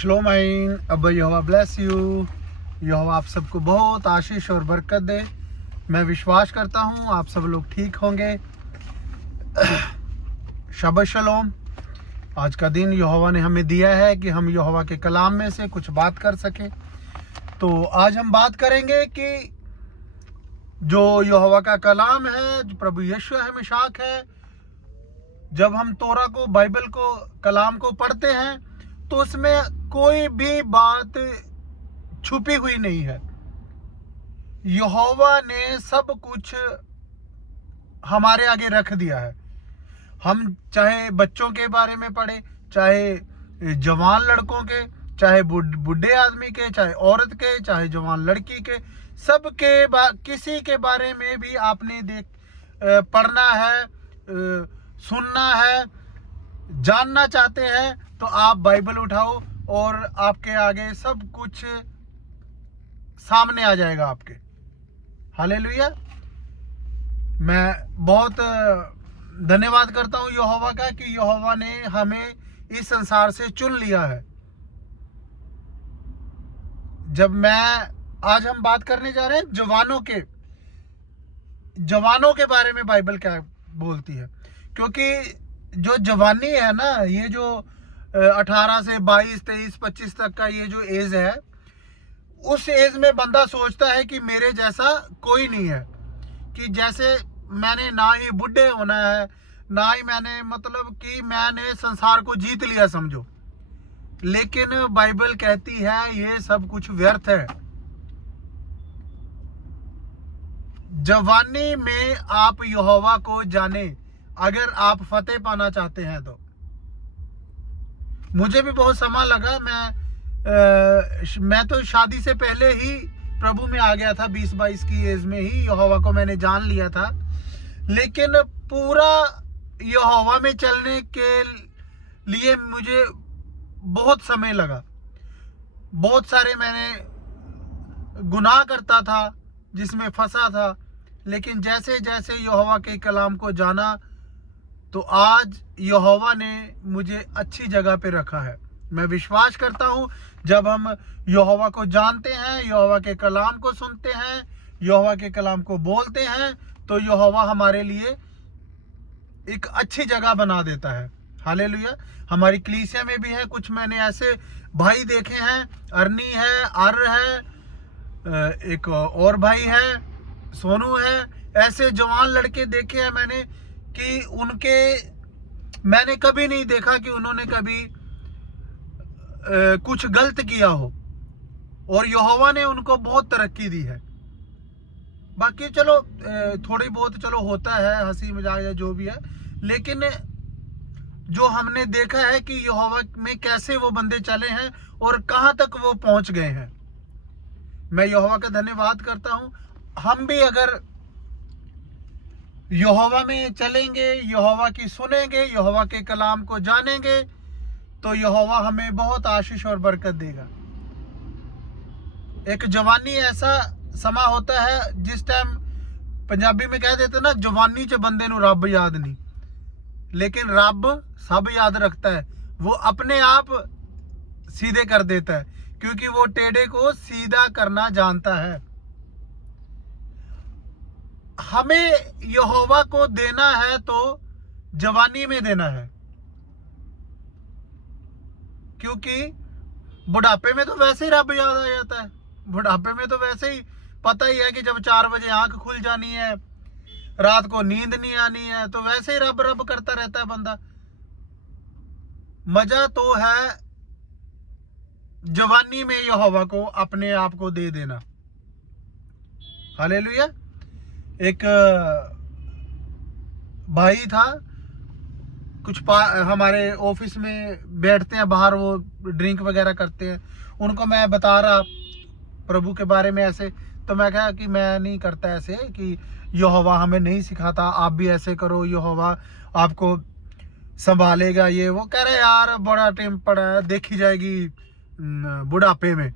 शलोम आइन। अब यहोवा bless you. यहोवा आप सबको बहुत आशीष और बरकत दे। मैं विश्वास करता हूँ आप सब लोग ठीक होंगे। शब शलोम। आज का दिन यहोवा ने हमें दिया है कि हम यहोवा के कलाम में से कुछ बात कर सके। तो आज हम बात करेंगे कि जो यहोवा का कलाम है, जो प्रभु यीशु है मिशाक है, जब हम तोरा को, बाइबल को, कलाम को पढ़ते हैं तो उसमें कोई भी बात छुपी हुई नहीं है। यहोवा ने सब कुछ हमारे आगे रख दिया है। हम चाहे बच्चों के बारे में पढ़े, चाहे जवान लड़कों के, चाहे बुढ़े आदमी के, चाहे औरत के, चाहे जवान लड़की के, सब के किसी के बारे में भी आपने पढ़ना है, सुनना है, जानना चाहते हैं तो आप बाइबल उठाओ और आपके आगे सब कुछ सामने आ जाएगा आपके। हालेलुया। मैं बहुत धन्यवाद करता हूँ यहोवा का कि यहोवा ने हमें इस संसार से चुन लिया है। आज हम बात करने जा रहे हैं जवानों के बारे में बाइबल क्या बोलती है। क्योंकि जो जवानी है ना, ये जो 18 से 22, 23, 25 तक का ये जो एज है, उस एज में बंदा सोचता है कि मेरे जैसा कोई नहीं है, कि जैसे मैंने ना ही बुढ़े होना है, ना ही मैंने संसार को जीत लिया समझो। लेकिन बाइबल कहती है ये सब कुछ व्यर्थ है। जवानी में आप यहोवा को जाने, अगर आप फतेह पाना चाहते हैं तो। मुझे भी बहुत समय लगा। मैं तो शादी से पहले ही प्रभु में आ गया था। 20-22 की एज में ही यहोवा को मैंने जान लिया था। लेकिन पूरा यहोवा में चलने के लिए मुझे बहुत समय लगा। बहुत सारे मैंने गुनाह करता था, जिसमें फंसा था। लेकिन जैसे जैसे यहोवा के कलाम को जाना तो आज यहोवा ने मुझे अच्छी जगह पे रखा है। मैं विश्वास करता हूँ जब हम यहोवा को जानते हैं, यहोवा के कलाम को सुनते हैं, यहोवा के कलाम को बोलते हैं, तो यहोवा हमारे लिए एक अच्छी जगह बना देता है। हालेलुया। हमारी कलीसिया में भी है कुछ मैंने ऐसे भाई देखे हैं, अरनी है, आर्र है, एक और भाई है, सोनू है। ऐसे जवान लड़के देखे हैं मैंने कि मैंने कभी नहीं देखा कि उन्होंने कभी कुछ गलत किया हो, और यहोवा ने उनको बहुत तरक्की दी है। बाकी चलो थोड़ी बहुत चलो होता है, हंसी मजाक या जो भी है। लेकिन जो हमने देखा है कि यहोवा में कैसे वो बंदे चले हैं और कहां तक वो पहुंच गए हैं, मैं यहोवा का धन्यवाद करता हूं। हम भी अगर यहोवा में चलेंगे, यहोवा की सुनेंगे, यहोवा के कलाम को जानेंगे, तो यहोवा हमें बहुत आशीष और बरकत देगा। एक जवानी ऐसा समा होता है जिस टाइम पंजाबी में कह देते ना, जवानी च बंदे नूं रब याद नहीं। लेकिन रब सब याद रखता है। वो अपने आप सीधे कर देता है, क्योंकि वो टेढ़े को सीधा करना जानता है। हमें यहोवा को देना है तो जवानी में देना है, क्योंकि बुढ़ापे में तो वैसे ही रब याद आ जाता है। बुढ़ापे में तो वैसे ही पता ही है कि जब 4 बजे आंख खुल जानी है, रात को नींद नहीं आनी है, तो वैसे ही रब रब करता रहता है बंदा। मजा तो है जवानी में यहोवा को अपने आप को दे देना। हालेलुया। एक भाई था, हमारे ऑफिस में बैठते हैं बाहर, वो ड्रिंक वगैरह करते हैं। उनको मैं बता रहा प्रभु के बारे में ऐसे, तो मैं कहा कि मैं नहीं करता ऐसे, कि यहोवा हमें नहीं सिखाता आप भी ऐसे करो, यहोवा आपको संभालेगा। ये वो कह रहे यार बड़ा टाइम पड़ा है, देखी जाएगी बुढ़ापे में।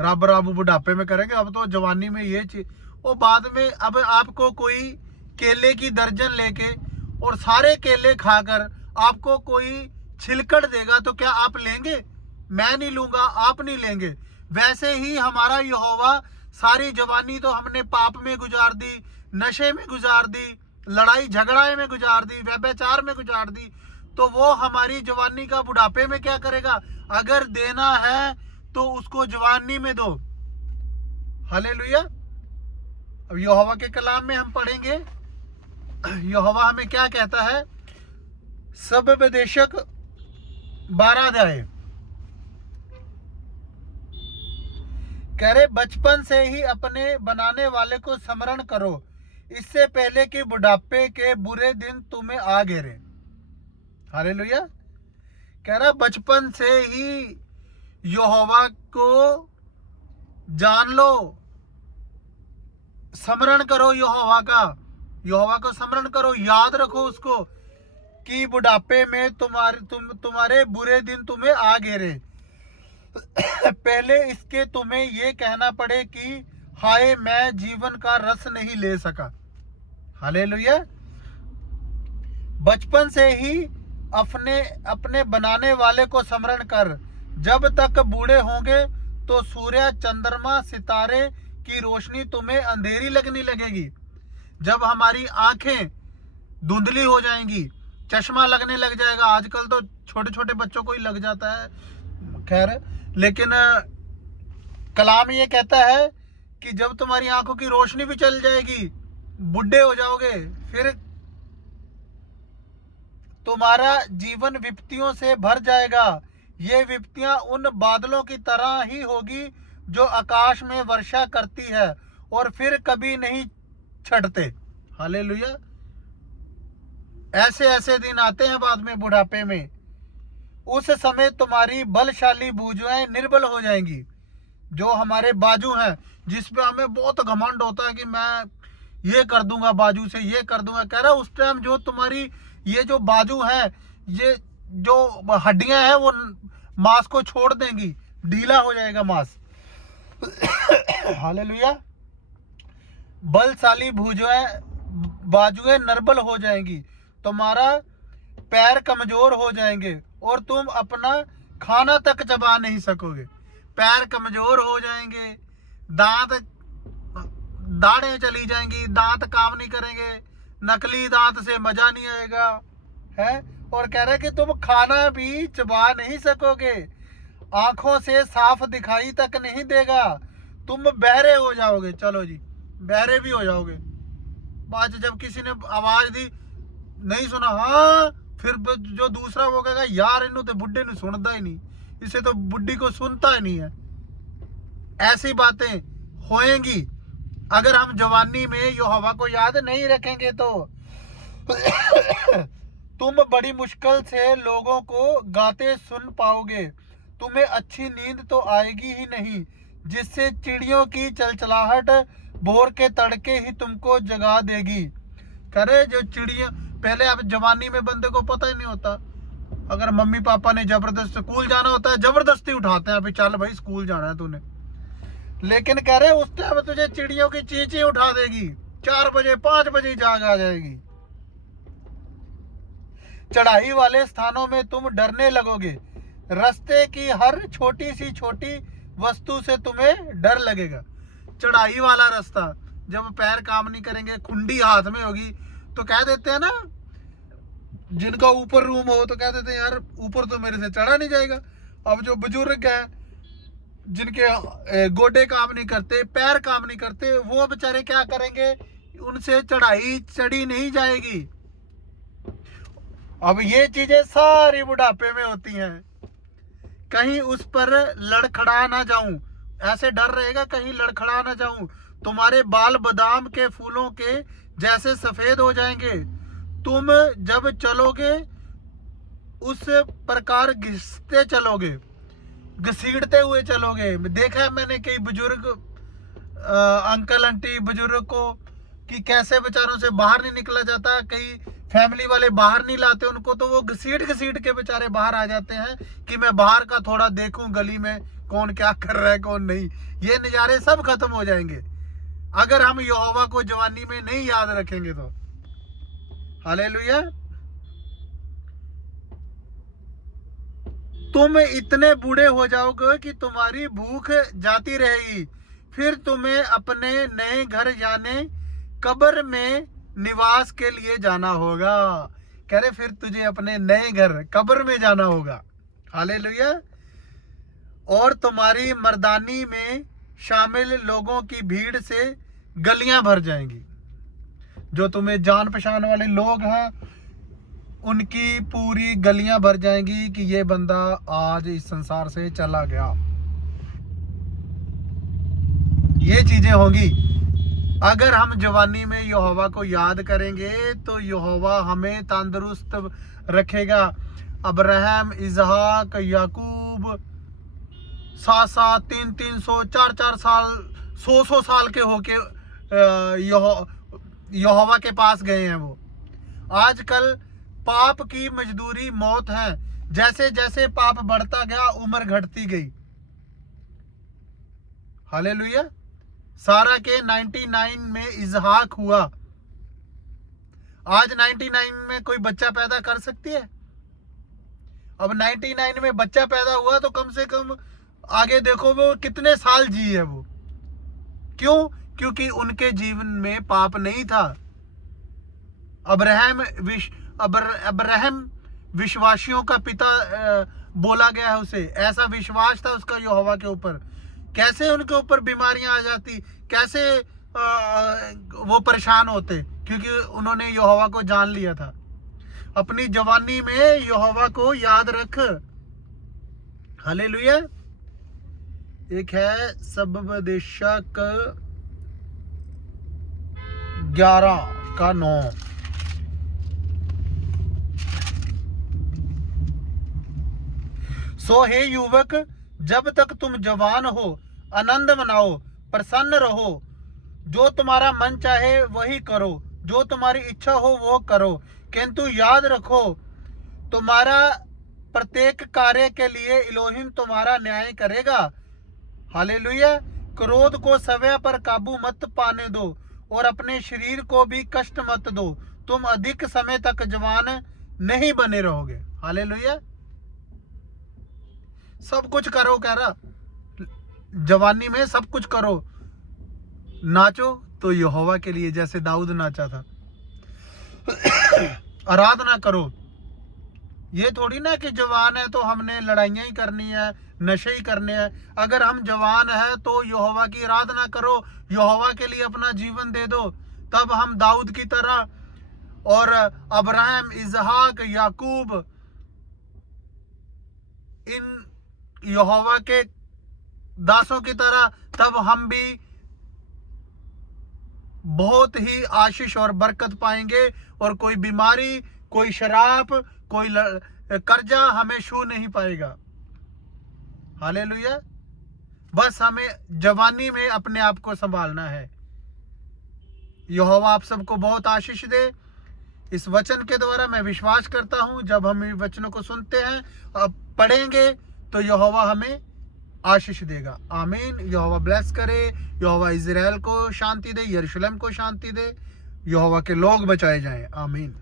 रब रब बुढ़ापे में करेंगे, अब तो जवानी में ये चीज, वो बाद में। अब आपको कोई केले की दर्जन लेके और सारे केले खाकर आपको कोई छिलकड़ देगा तो क्या आप लेंगे? मैं नहीं लूंगा, आप नहीं लेंगे। वैसे ही हमारा यहोवा सारी जवानी तो हमने पाप में गुजार दी, नशे में गुजार दी, लड़ाई झगड़ा में गुजार दी, व्यभिचार में गुजार दी, तो वो हमारी जवानी का बुढ़ापे में क्या करेगा? अगर देना है तो उसको जवानी में दो। हालेलुया। अब यहोवा के कलाम में हम पढ़ेंगे, यहोवा हमें क्या कहता है। सबोपदेशक 12 अध्याय कह रहे, बचपन से ही अपने बनाने वाले को स्मरण करो, इससे पहले कि बुढ़ापे के बुरे दिन तुम्हें आ घेरे। हालेलुया। कह रहा बचपन से ही यहोवा को जान लो, स्मरण करो यहोवा को स्मरण करो, याद रखो उसको कि बुढ़ापे में तुम्हारे बुरे दिन तुम्हें आ घेरे। पहले इसके तुम्हें ये कहना पड़े कि हाय मैं जीवन का रस नहीं ले सका। हालेलुया। बचपन से ही अपने बनाने वाले को स्मरण कर, जब तक बूढ़े होंगे तो सूर्य चंद्रमा सितारे की रोशनी तुम्हें अंधेरी लगने लगेगी। जब हमारी आंखें धुंधली हो जाएंगी, चश्मा लगने लग जाएगा। आजकल तो छोटे छोटे बच्चों को ही लग जाता है, खैर, लेकिन कलाम ये कहता है कि जब तुम्हारी आंखों की रोशनी भी चल जाएगी, बुढ़े हो जाओगे, फिर तुम्हारा जीवन विपत्तियों से भर जाएगा। ये विपत्तियां उन बादलों की तरह ही होगी जो आकाश में वर्षा करती है और फिर कभी नहीं छटते। हालेलुया। ऐसे ऐसे दिन आते हैं बाद में बुढ़ापे में, उस समय तुम्हारी बलशाली भुजाएं निर्बल हो जाएंगी। जो हमारे बाजू हैं, जिसपे हमें बहुत घमंड होता है कि मैं ये कर दूंगा, बाजू से ये कर दूंगा, कह रहा उस टाइम जो तुम्हारी ये जो बाजू है, ये जो हड्डियां हैं, वो मांस को छोड़ देंगी, ढीला हो जाएगा मांस। हालेलुया। बलशाली बाजुएं निर्बल हो जाएंगी, तुम्हारा पैर कमजोर हो जाएंगे और तुम अपना खाना तक चबा नहीं सकोगे। पैर कमजोर हो जाएंगे, दाढ़ें चली जाएंगी, दांत काम नहीं करेंगे, नकली दांत से मजा नहीं आएगा है। और कह रहे कि तुम खाना भी चबा नहीं सकोगे, आंखों से साफ दिखाई तक नहीं देगा, तुम बहरे हो जाओगे। चलो जी, बहरे भी हो जाओगे। बाद जब किसी ने आवाज दी, नहीं सुना, हाँ, फिर जो दूसरा वो कहेगा यार इन्हों तो बुढ़े ने सुनता ही नहीं, इसे तो बुढ़ी को सुनता ही नहीं है। ऐसी बातें होएंगी अगर हम जवानी में यहोवा को याद नहीं रखेंगे तो। तुम बड़ी मुश्किल से लोगों को गाते सुन पाओगे, तुम्हें अच्छी नींद तो आएगी ही नहीं, जिससे चिड़ियों की चलचलाहट भोर के तड़के ही तुमको जगा देगी। करे जो चिड़िया, पहले अब जवानी में बंदे को पता ही नहीं होता, अगर मम्मी पापा ने जबरदस्त स्कूल जाना होता है, जबरदस्ती उठाते हैं, अभी चल भाई स्कूल जाना है तूने। लेकिन कह रहे उस टाइम तुझे चिड़ियों की चींची उठा देगी, 4 बजे 5 बजे जाग आ जाएगी। चढ़ाई वाले स्थानों में तुम डरने लगोगे, रास्ते की हर छोटी सी छोटी वस्तु से तुम्हें डर लगेगा। चढ़ाई वाला रास्ता, जब पैर काम नहीं करेंगे, खुंडी हाथ में होगी, तो कह देते हैं ना, जिनका ऊपर रूम हो तो कह देते हैं यार ऊपर तो मेरे से चढ़ा नहीं जाएगा। अब जो बुजुर्ग हैं, जिनके गोडे काम नहीं करते, पैर काम नहीं करते, वो बेचारे क्या करेंगे, उनसे चढ़ाई चढ़ी नहीं जाएगी। अब ये चीजें सारी बुढ़ापे में होती हैं। कहीं उस पर लड़खड़ा ना जाऊं, ऐसे डर रहेगा कहीं लड़खड़ा ना जाऊं। तुम्हारे बाल बादाम के फूलों के जैसे सफेद हो जाएंगे, तुम जब चलोगे उस प्रकार घिसते चलोगे, घसीटते हुए चलोगे। देखा है मैंने कई बुजुर्ग अंकल आंटी बुजुर्ग को कि कैसे बेचारों से बाहर नहीं निकला जाता, कई फैमिली वाले बाहर नहीं लाते उनको, तो वो घसीट के बेचारे बाहर आ जाते हैं कि मैं बाहर का थोड़ा देखूं, गली में कौन क्या कर रहा है कौन नहीं। ये नज़ारे सब खत्म हो जाएंगे अगर हम यहोवा को जवानी में नहीं याद रखेंगे तो। हालेलुया। तुम इतने बूढ़े हो जाओगे कि तुम्हारी भूख जाती रहेगी, फिर तुम्हें अपने नए घर यानी कब्र में निवास के लिए जाना होगा। कह रहे फिर तुझे अपने नए घर कब्र में जाना होगा। हालेलुया। और तुम्हारी मर्दानी में शामिल लोगों की भीड़ से गलियां भर जाएंगी। जो तुम्हें जान पहचान वाले लोग हैं उनकी पूरी गलियां भर जाएंगी कि ये बंदा आज इस संसार से चला गया। ये चीजें होंगी। अगर हम जवानी में यहोवा को याद करेंगे तो यहोवा हमें तंदुरुस्त रखेगा। अब्राहम, इसहाक, याकूब 7-7, 300, 4-4 साल, 100 साल के होके यहोवा के पास गए हैं वो। आजकल पाप की मजदूरी मौत है। जैसे जैसे पाप बढ़ता गया उम्र घटती गई। हालेलुया। सारा के 99 में इसहाक हुआ। आज 99 में कोई बच्चा पैदा कर सकती है? अब 99 में बच्चा पैदा हुआ तो कम से कम आगे देखो वो कितने साल जी है वो। क्यों? क्योंकि उनके जीवन में पाप नहीं था। अब्राहम विश्वासियों का पिता बोला गया है उसे। ऐसा विश्वास था उसका यहोवा के ऊपर। कैसे उनके ऊपर बीमारियां आ जाती, कैसे वो परेशान होते, क्योंकि उन्होंने यहोवा को जान लिया था। अपनी जवानी में यहोवा को याद रख। हालेलुया। एक है सबदेशक 11:9। सो हे युवक, जब तक तुम जवान हो आनंद मनाओ, प्रसन्न रहो। जो तुम्हारा मन चाहे वही करो, जो तुम्हारी इच्छा हो वो करो, किंतु याद रखो तुम्हारा प्रत्येक कार्य के लिए इलोहिम तुम्हारा न्याय करेगा। हालेलुया। क्रोध को समय पर काबू मत पाने दो और अपने शरीर को भी कष्ट मत दो। तुम अधिक समय तक जवान नहीं बने रहोगे। हालेलुया। सब कुछ करो, कह रहा जवानी में सब कुछ करो। नाचो तो यहोवा के लिए, जैसे दाऊद नाचा था। आराधना करो। ये थोड़ी ना कि जवान है तो हमने लड़ाइयां ही करनी है, नशे ही करने हैं। अगर हम जवान है तो यहोवा की आराधना करो, यहोवा के लिए अपना जीवन दे दो। तब हम दाऊद की तरह और अब्राहम, इसहाक, याकूब, इन यहोवा के दासों की तरह तब हम भी बहुत ही आशीष और बरकत पाएंगे। और कोई बीमारी, कोई शराब, कोई कर्जा हमें छू नहीं पाएगा। हालेलुया। बस हमें जवानी में अपने आप को संभालना है। यहोवा आप सबको बहुत आशीष दे। इस वचन के द्वारा मैं विश्वास करता हूं, जब हम इन वचनों को सुनते हैं, अब पढ़ेंगे तो यहोवा हमें आशीष देगा। आमीन। यहोवा ब्लेस करे। यहोवा इजराइल को शांति दे, यरूशलेम को शांति दे। यहोवा के लोग बचाए जाएं। आमीन।